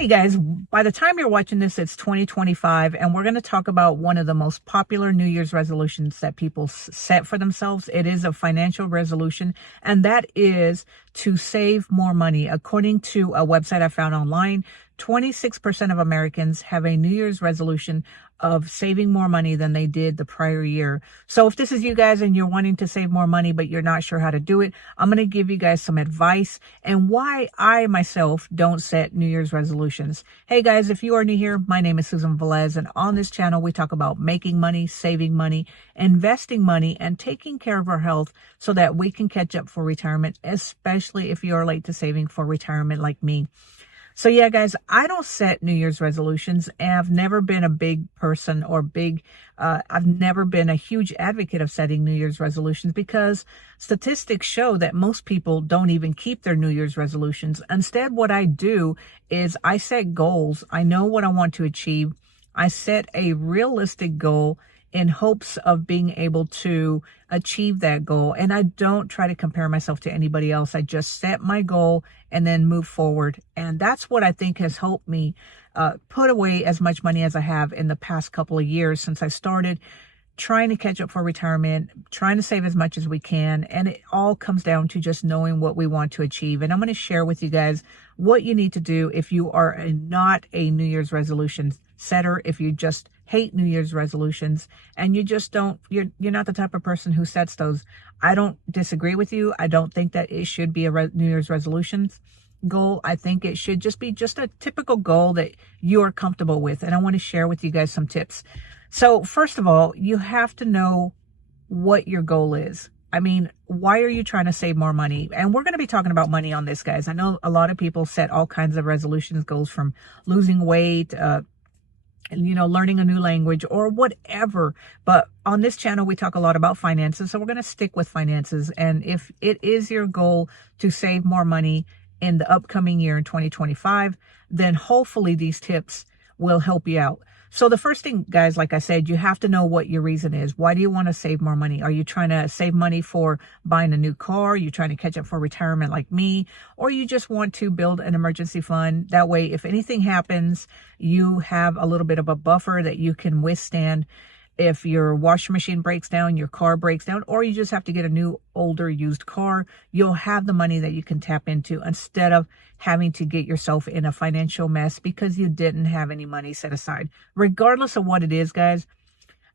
Hey guys, by the time you're watching this, it's 2025, and we're going to talk about one of the most popular New Year's resolutions that people set for themselves. It is a financial resolution, and that is to save more money. According to a website I found online, 26% of Americans have a New Year's resolution of saving more money than they did the prior year. So if this is you guys and you're wanting to save more money, but you're not sure how to do it, I'm going to give you guys some advice and why I myself don't set New Year's resolutions. Hey guys, if you are new here, my name is Susan Velez, and on this channel, we talk about making money, saving money, investing money, and taking care of our health so that we can catch up for retirement, especially if you're late to saving for retirement like me. So yeah, guys, I don't set New Year's resolutions, and I've never been a big person or I've never been a huge advocate of setting New Year's resolutions because statistics show that most people don't even keep their New Year's resolutions. Instead, what I do is I set goals. I know what I want to achieve. I set a realistic goal in hopes of being able to achieve that goal. And I don't try to compare myself to anybody else. I just set my goal and then move forward. And that's what I think has helped me put away as much money as I have in the past couple of years since I started trying to catch up for retirement, trying to save as much as we can. And it all comes down to just knowing what we want to achieve. And I'm going to share with you guys what you need to do if you are not a New Year's resolution setter, if you just hate New Year's resolutions and you just you're not the type of person who sets those. I don't disagree with you. I don't think that it should be a New Year's resolutions goal. I think it should just be just a typical goal that you are comfortable with. And I want to share with you guys some tips. So first of all, you have to know what your goal is. I mean, why are you trying to save more money? And we're going to be talking about money on this, guys. I know a lot of people set all kinds of resolutions, goals from losing weight, learning a new language or whatever. But on this channel, we talk a lot about finances. So we're going to stick with finances. And if it is your goal to save more money in the upcoming year in 2025, then hopefully these tips will help you out. So the first thing, guys, like I said, you have to know what your reason is. Why do you want to save more money? Are you trying to save money for buying a new car? Are you trying to catch up for retirement like me? Or you just want to build an emergency fund? That way, if anything happens, you have a little bit of a buffer that you can withstand. If your washing machine breaks down, your car breaks down, or you just have to get a new, older, used car, you'll have the money that you can tap into instead of having to get yourself in a financial mess because you didn't have any money set aside. Regardless of what it is, guys,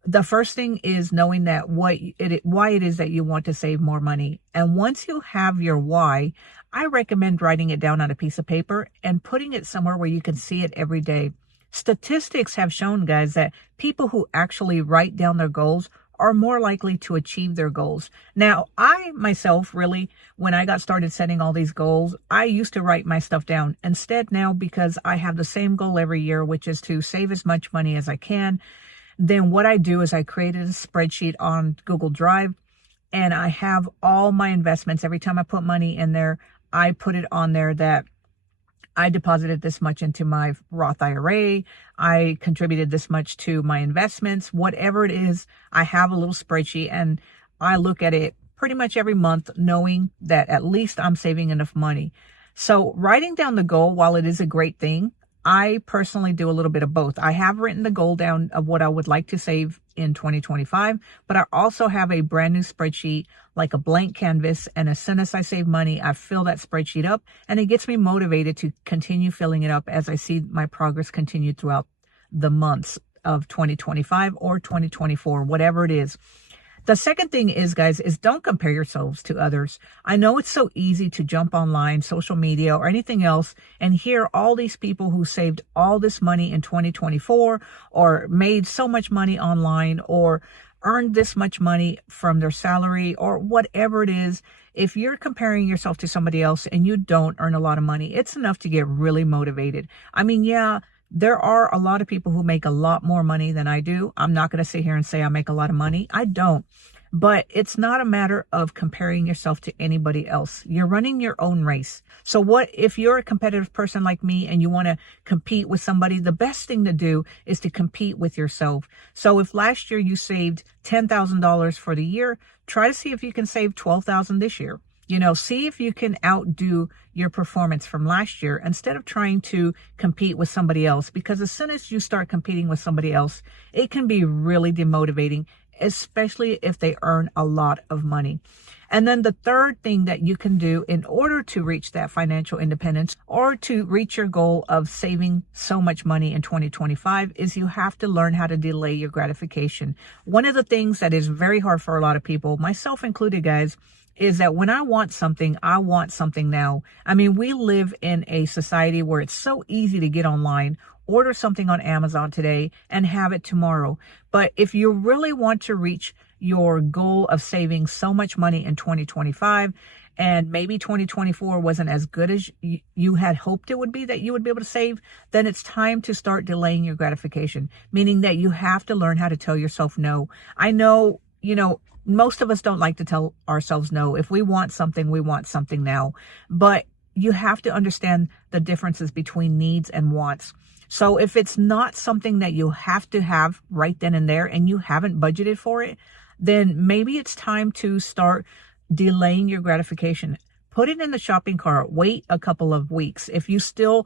the first thing is knowing that why it is that you want to save more money. And once you have your why, I recommend writing it down on a piece of paper and putting it somewhere where you can see it every day. Statistics have shown, guys, that people who actually write down their goals are more likely to achieve their goals. Now, I myself, really, when I got started setting all these goals, I used to write my stuff down. Instead, now, because I have the same goal every year, which is to save as much money as I can, then what I do is I created a spreadsheet on Google Drive, and I have all my investments. Every time I put money in there, I put it on there that I deposited this much into my Roth IRA. I contributed this much to my investments. Whatever it is, I have a little spreadsheet and I look at it pretty much every month, knowing that at least I'm saving enough money. So writing down the goal, while it is a great thing, I personally do a little bit of both. I have written the goal down of what I would like to save in 2025, but I also have a brand new spreadsheet, like a blank canvas. And as soon as I save money, I fill that spreadsheet up, and it gets me motivated to continue filling it up as I see my progress continue throughout the months of 2025 or 2024, whatever it is. The second thing is, guys, is don't compare yourselves to others. I know it's so easy to jump online, social media, or anything else and hear all these people who saved all this money in 2024 or made so much money online or earned this much money from their salary or whatever it is. If you're comparing yourself to somebody else and you don't earn a lot of money, it's enough to get really motivated. I mean, yeah, there are a lot of people who make a lot more money than I do. I'm not going to sit here and say I make a lot of money. I don't. But it's not a matter of comparing yourself to anybody else. You're running your own race. So what if you're a competitive person like me and you want to compete with somebody? The best thing to do is to compete with yourself. So if last year you saved $10,000 for the year, try to see if you can save $12,000 this year. See if you can outdo your performance from last year instead of trying to compete with somebody else. Because as soon as you start competing with somebody else, it can be really demotivating, especially if they earn a lot of money. And then the third thing that you can do in order to reach that financial independence or to reach your goal of saving so much money in 2025 is you have to learn how to delay your gratification. One of the things that is very hard for a lot of people, myself included, guys, is that when I want something now. I mean, we live in a society where it's so easy to get online, order something on Amazon today and have it tomorrow. But if you really want to reach your goal of saving so much money in 2025, and maybe 2024 wasn't as good as you had hoped it would be, that you would be able to save, then it's time to start delaying your gratification, meaning that you have to learn how to tell yourself no. I know, most of us don't like to tell ourselves no. If we want something, we want something now. But you have to understand the differences between needs and wants. So if it's not something that you have to have right then and there and you haven't budgeted for it, then maybe it's time to start delaying your gratification. Put it in the shopping cart. Wait a couple of weeks. If you still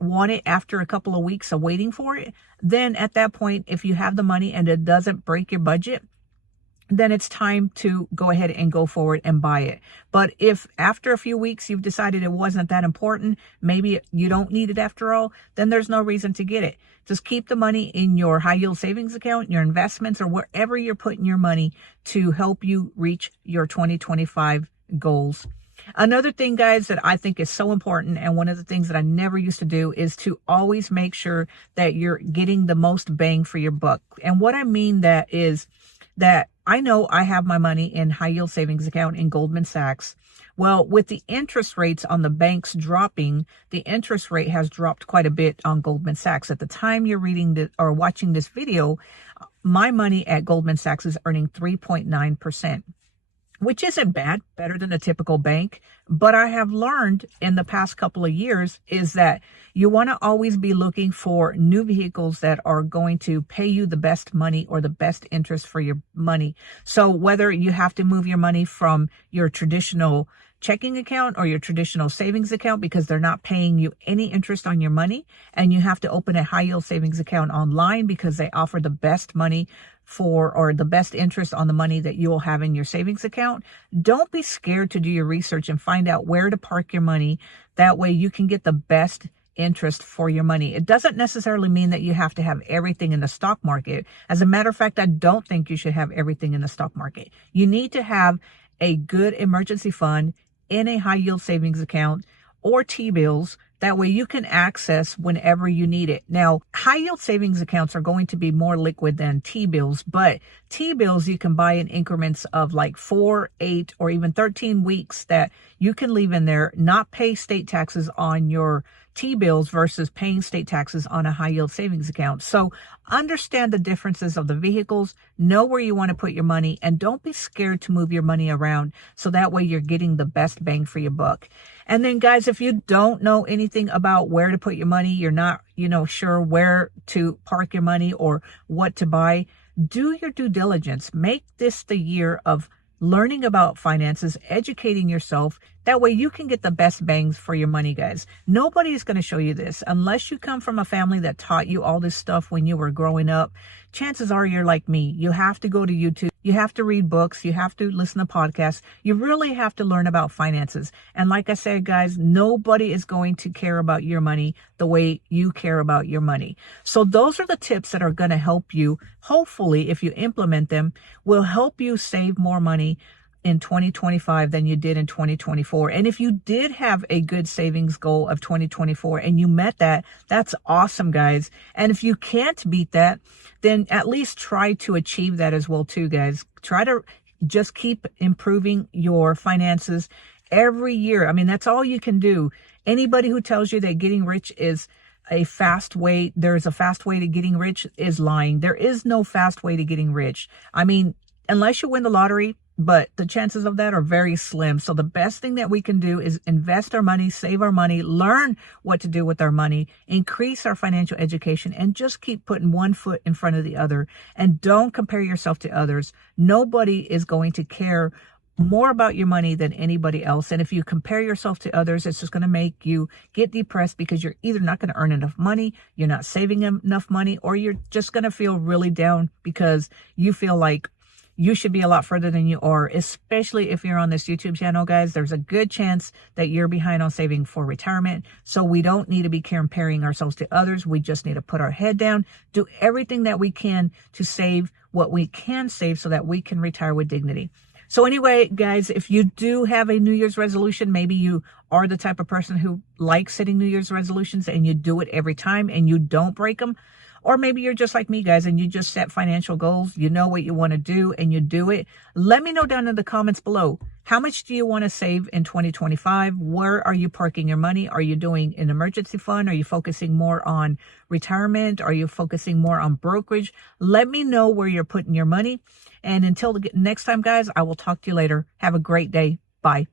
want it after a couple of weeks of waiting for it, then at that point, if you have the money and it doesn't break your budget, then it's time to go ahead and go forward and buy it. But if after a few weeks you've decided it wasn't that important, maybe you don't need it after all, then there's no reason to get it. Just keep the money in your high yield savings account, your investments, or wherever you're putting your money to help you reach your 2025 goals. Another thing, guys, that I think is so important, and one of the things that I never used to do, is to always make sure that you're getting the most bang for your buck. And what I mean that is that I know I have my money in high yield savings account in Goldman Sachs. Well, with the interest rates on the banks dropping, the interest rate has dropped quite a bit on Goldman Sachs. At the time you're reading or watching this video, my money at Goldman Sachs is earning 3.9%. which isn't bad, better than a typical bank. But I have learned in the past couple of years is that you want to always be looking for new vehicles that are going to pay you the best money or the best interest for your money. So whether you have to move your money from your traditional checking account or your traditional savings account because they're not paying you any interest on your money, and you have to open a high yield savings account online because they offer the best money or the best interest on the money that you will have in your savings account, don't be scared to do your research and find out where to park your money. That way you can get the best interest for your money. It doesn't necessarily mean that you have to have everything in the stock market. As a matter of fact, I don't think you should have everything in the stock market. You need to have a good emergency fund in a high yield savings account or T-bills. That way you can access whenever you need it. Now, high yield savings accounts are going to be more liquid than T-bills, but T-bills you can buy in increments of like 4, 8, or even 13 weeks that you can leave in there, not pay state taxes on your T-bills versus paying state taxes on a high yield savings account. So understand the differences of the vehicles, know where you want to put your money, and don't be scared to move your money around so that way you're getting the best bang for your buck. And then guys, if you don't know anything about where to put your money, you're not, sure where to park your money or what to buy, do your due diligence. Make this the year of learning about finances, educating yourself. That way you can get the best bangs for your money, guys. Nobody is going to show you this unless you come from a family that taught you all this stuff when you were growing up. Chances are you're like me. You have to go to YouTube. You have to read books. You have to listen to podcasts. You really have to learn about finances. And like I said, guys, nobody is going to care about your money the way you care about your money. So those are the tips that are going to help you. Hopefully, if you implement them, will help you save more money in 2025 than you did in 2024. And if you did have a good savings goal of 2024 and you met that, that's awesome, guys. And if you can't beat that, then at least try to achieve that as well too, guys. Try to just keep improving your finances every year. I mean, that's all you can do. Anybody who tells you that getting rich is a fast way, there's a fast way to getting rich, is lying. There is no fast way to getting rich. I mean, unless you win the lottery, but the chances of that are very slim. So the best thing that we can do is invest our money, save our money, learn what to do with our money, increase our financial education, and just keep putting one foot in front of the other. And don't compare yourself to others. Nobody is going to care more about your money than anybody else. And if you compare yourself to others, it's just going to make you get depressed because you're either not going to earn enough money, you're not saving enough money, or you're just going to feel really down because you feel like you should be a lot further than you are, especially if you're on this YouTube channel, guys. There's a good chance that you're behind on saving for retirement. So we don't need to be comparing ourselves to others. We just need to put our head down, do everything that we can to save what we can save so that we can retire with dignity. So anyway, guys, if you do have a New Year's resolution, maybe you are the type of person who likes setting New Year's resolutions and you do it every time and you don't break them. Or maybe you're just like me, guys, and you just set financial goals. You know what you want to do and you do it. Let me know down in the comments below. How much do you want to save in 2025? Where are you parking your money? Are you doing an emergency fund? Are you focusing more on retirement? Are you focusing more on brokerage? Let me know where you're putting your money. And until the next time, guys, I will talk to you later. Have a great day. Bye.